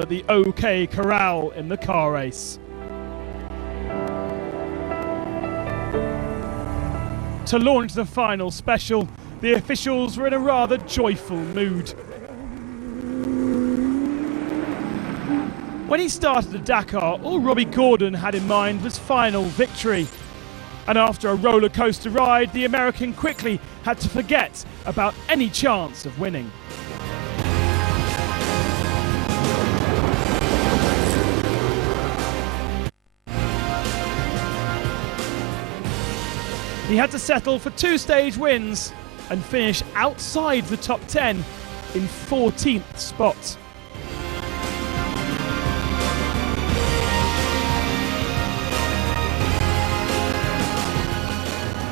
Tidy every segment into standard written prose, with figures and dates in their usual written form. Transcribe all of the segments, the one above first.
at the OK Corral in the car race. To launch the final special, the officials were in a rather joyful mood. When he started the Dakar, all Robbie Gordon had in mind was final victory. And after a roller coaster ride, the American quickly had to forget about any chance of winning. He had to settle for 2 stage wins and finish outside the top 10 in 14th spot.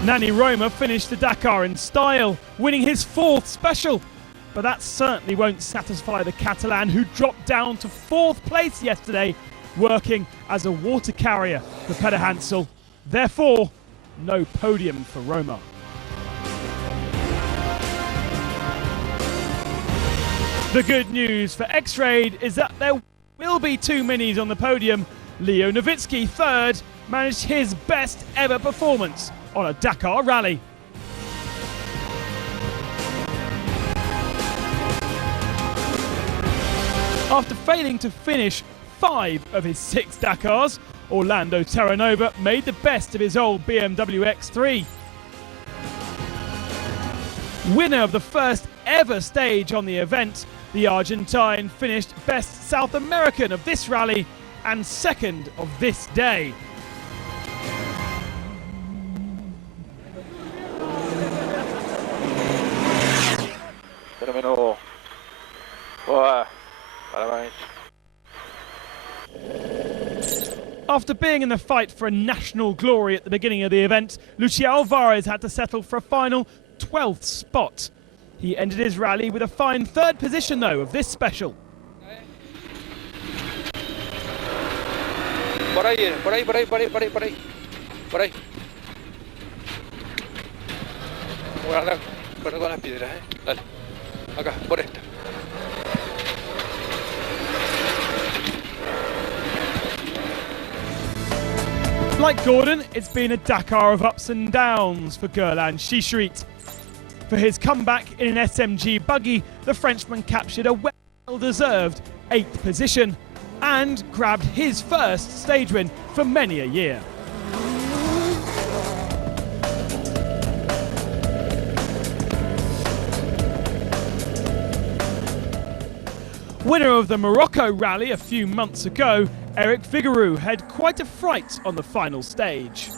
Nani Roma finished the Dakar in style, winning his 4th special. But that certainly won't satisfy the Catalan, who dropped down to 4th place yesterday, working as a water carrier for Peder Hansel. Therefore, no podium for Roma. The good news for X-Raid is that there will be 2 minis on the podium. Leo Nowitzki, 3rd, managed his best ever performance on a Dakar rally. After failing to finish 5 of his 6 Dakars, Orlando Terranova made the best of his old BMW X3. Winner of the first ever stage on the event, the Argentine finished best South American of this rally and 2nd of this day. After being in the fight for a national glory at the beginning of the event, Lucia Alvarez had to settle for a final 12th spot. He ended his rally with a fine 3rd position though of this special. Por ahí. Guarda, con las piedras, Dale. Acá, por esta. Like Gordon, it's been a Dakar of ups and downs for Gerland Schischried. For his comeback in an SMG buggy, the Frenchman captured a well-deserved 8th position and grabbed his first stage win for many a year. Winner of the Morocco rally a few months ago, Eric Figueroa had quite a fright on the final stage.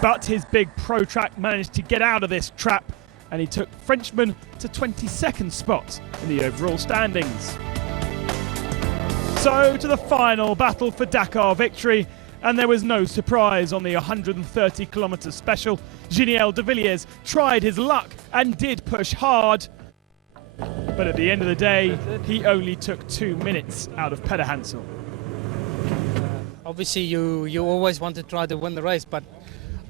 But his big Pro Track managed to get out of this trap, and he took Frenchman to 22nd spot in the overall standings. So to the final battle for Dakar victory, and there was no surprise on the 130-kilometre special. Giniel de Villiers tried his luck and did push hard, but at the end of the day, he only took 2 minutes out of Peder Hansel. Obviously, you always want to try to win the race, but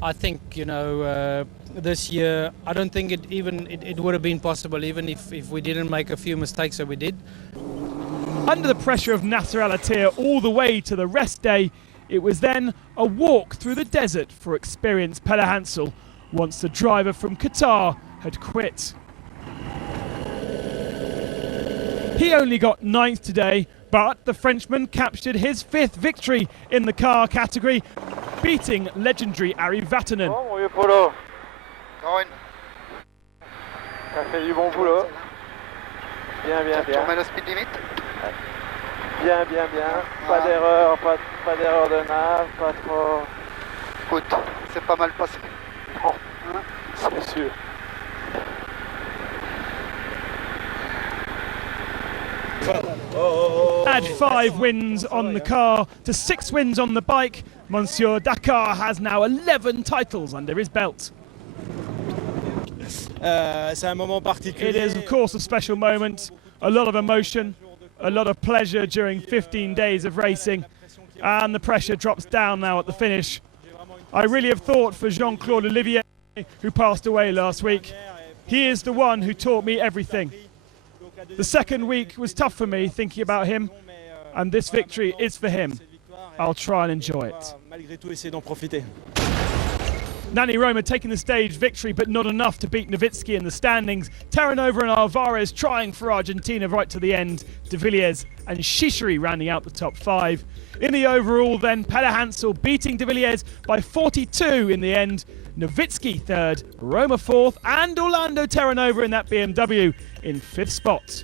I think, you know, this year, I don't think it would have been possible, even if we didn't make a few mistakes that we did. Under the pressure of Nasser Al-Attiyah all the way to the rest day, it was then a walk through the desert for experienced Peder Hansel once the driver from Qatar had quit. He only got 9th today, but the Frenchman captured his 5th victory in the car category, beating legendary Ari Vatanen. Bon, mon vieux Polo. T'as fait du bon boulot. Bien. Tu remets le speed limit? Bien. Pas d'erreur, pas d'erreur de nav, pas trop... Écoute, c'est pas mal passé. Non, c'est sûr. Add 5 wins on the car to 6 wins on the bike. Monsieur Dakar has now 11 titles under his belt. It is, of course, a special moment, a lot of emotion, a lot of pleasure during 15 days of racing, and the pressure drops down now at the finish. I really have thought for Jean-Claude Olivier, who passed away last week. He is the one who taught me everything. The second week was tough for me thinking about him, and this victory is for him. I'll try and enjoy it. Nani Roma taking the stage victory, but not enough to beat Nowitzki in the standings. Terranova and Alvarez trying for Argentina right to the end. De Villiers and Shishiri rounding out the top 5. In the overall then, Peder Hansel beating De Villiers by 42 in the end. Nowitzki 3rd, Roma 4th, and Orlando Terranova in that BMW in 5th spot.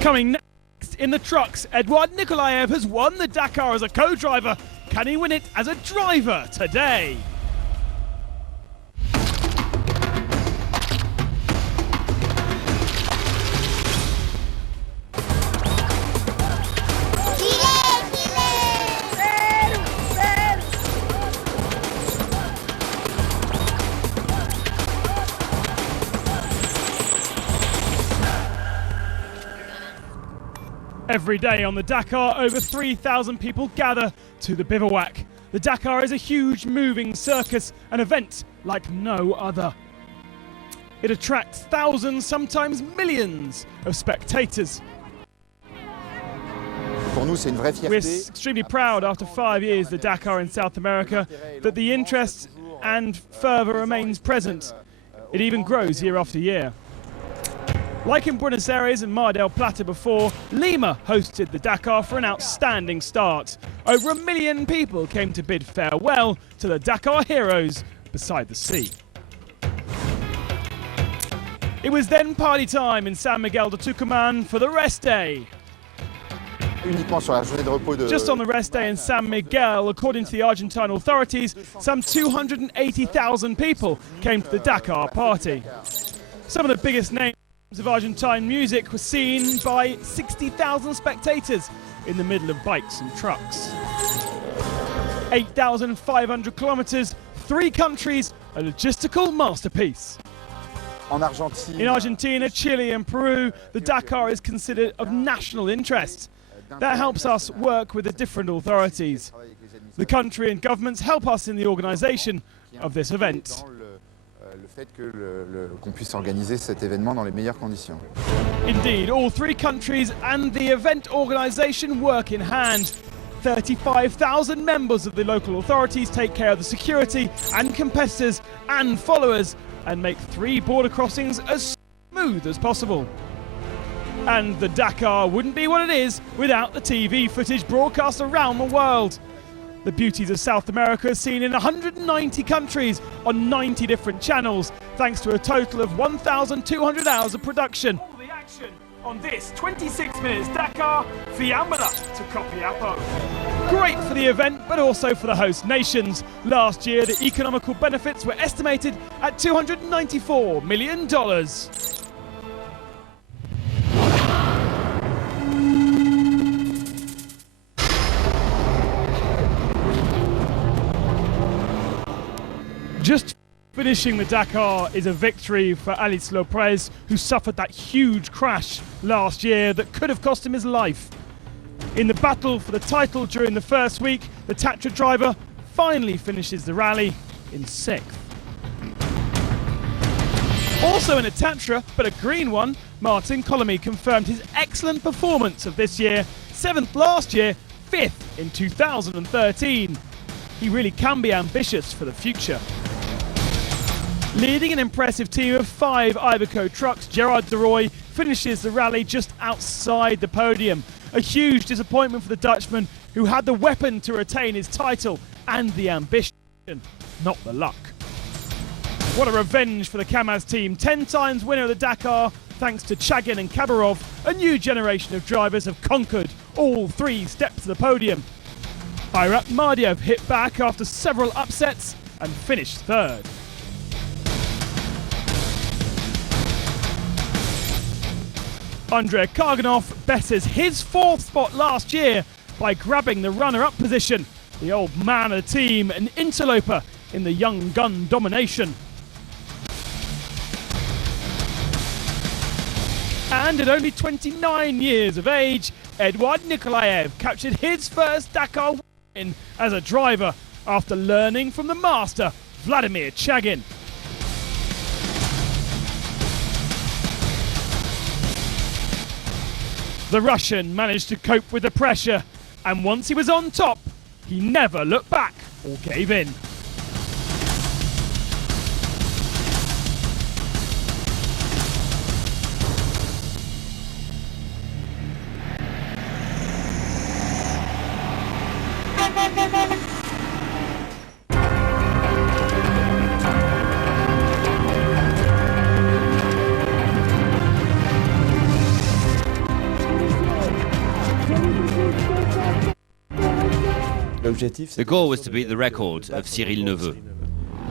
Coming next in the trucks, Eduard Nikolaev has won the Dakar as a co-driver. Can he win it as a driver today? Every day on the Dakar, over 3,000 people gather to the bivouac. The Dakar is a huge moving circus, an event like no other. It attracts thousands, sometimes millions of spectators. We're extremely proud after 5 years the Dakar in South America that the interest and fervour remains present. It even grows year after year. Like in Buenos Aires and Mar del Plata before, Lima hosted the Dakar for an outstanding start. Over 1 million people came to bid farewell to the Dakar heroes beside the sea. It was then party time in San Miguel de Tucumán for the rest day. Just on the rest day in San Miguel, according to the Argentine authorities, some 280,000 people came to the Dakar party. Some of the biggest names of Argentine music were seen by 60,000 spectators in the middle of bikes and trucks. 8,500 kilometers, 3 countries, a logistical masterpiece. In Argentina, Chile and Peru, the Dakar is considered of national interest. That helps us work with the different authorities. The country and governments help us in the organisation of this event. Indeed, all 3 countries and the event organisation work in hand. 35,000 members of the local authorities take care of the security and competitors and followers and make 3 border crossings as smooth as possible. And the Dakar wouldn't be what it is without the TV footage broadcast around the world. The beauties of South America are seen in 190 countries on 90 different channels, thanks to a total of 1,200 hours of production. All the action on this 26 minutes Dakar, Fiambara to Copiapo. Great for the event, but also for the host nations. Last year, the economical benefits were estimated at $294 million. Just finishing the Dakar is a victory for Alice Lopez, who suffered that huge crash last year that could have cost him his life. In the battle for the title during the first week, the Tatra driver finally finishes the rally in 6th. Also in a Tatra, but a green one, Martin Colomy confirmed his excellent performance of this year, 7th last year, 5th in 2013. He really can be ambitious for the future. Leading an impressive team of 5 Iveco trucks, Gerard de Roy finishes the rally just outside the podium. A huge disappointment for the Dutchman, who had the weapon to retain his title and the ambition, not the luck. What a revenge for the Kamaz team. 10 times winner of the Dakar, thanks to Chagin and Kabarov, a new generation of drivers have conquered all 3 steps to the podium. Irat Mardiev hit back after several upsets and finished 3rd. Andrei Karganov betters his 4th spot last year by grabbing the runner-up position. The old man of the team, an interloper in the young gun domination. And at only 29 years of age, Eduard Nikolaev captured his first Dakar win as a driver after learning from the master Vladimir Chagin. The Russian managed to cope with the pressure, and once he was on top, he never looked back or gave in. The goal was to beat the record of Cyril Neveu.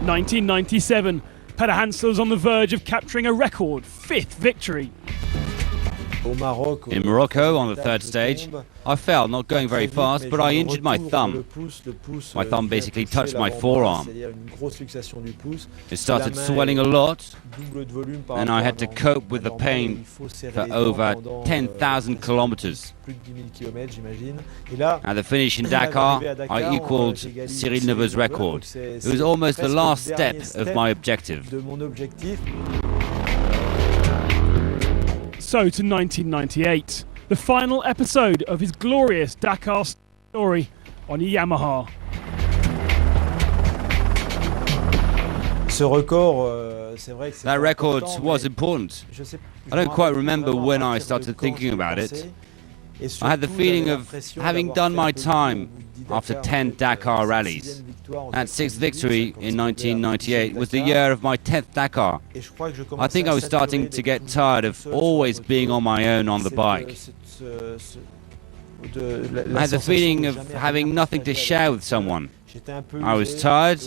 1997, Peter Hansel was on the verge of capturing a record 5th victory. In Morocco, on the third stage, I fell, not going very fast, but I injured my thumb. My thumb basically touched my forearm. It started swelling a lot, and I had to cope with the pain for over 10,000 kilometers. At the finish in Dakar, I equaled Cyril Neveu's record. It was almost the last step of my objective. So to 1998, the final episode of his glorious Dakar story on a Yamaha. That record was important. I don't quite remember when I started thinking about it. I had the feeling of having done my time after 10 Dakar rallies. That 6th victory in 1998 was the year of my 10th Dakar. I think I was starting to get tired of always being on my own on the bike. I had the feeling of having nothing to share with someone. I was tired,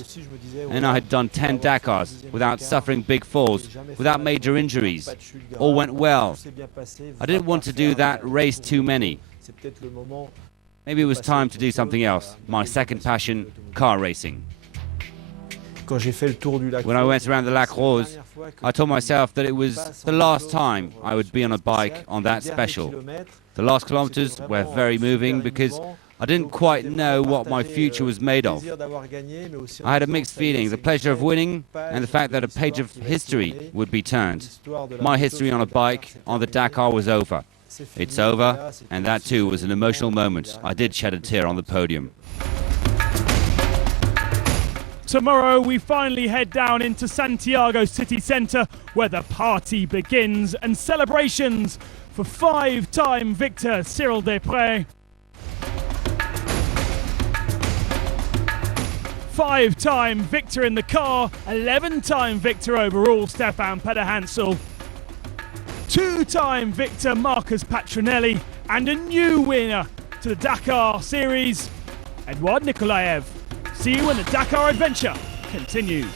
and I had done 10 Dakars without suffering big falls, without major injuries. All went well. I didn't want to do that race too many. Maybe it was time to do something else. My second passion, car racing. When I went around the Lac Rose, I told myself that it was the last time I would be on a bike on that special. The last kilometers were very moving because I didn't quite know what my future was made of. I had a mixed feeling, the pleasure of winning and the fact that a page of history would be turned. My history on a bike on the Dakar was over. It's over, and that too was an emotional moment. I did shed a tear on the podium. Tomorrow we finally head down into Santiago city centre, where the party begins and celebrations for 5-time victor Cyril Desprez. 5-time victor in the car, 11-time victor overall Stefan Peter Hansel. 2-time victor Marcus Patronelli, and a new winner to the Dakar Series, Edouard Nikolaev. See you when the Dakar adventure continues.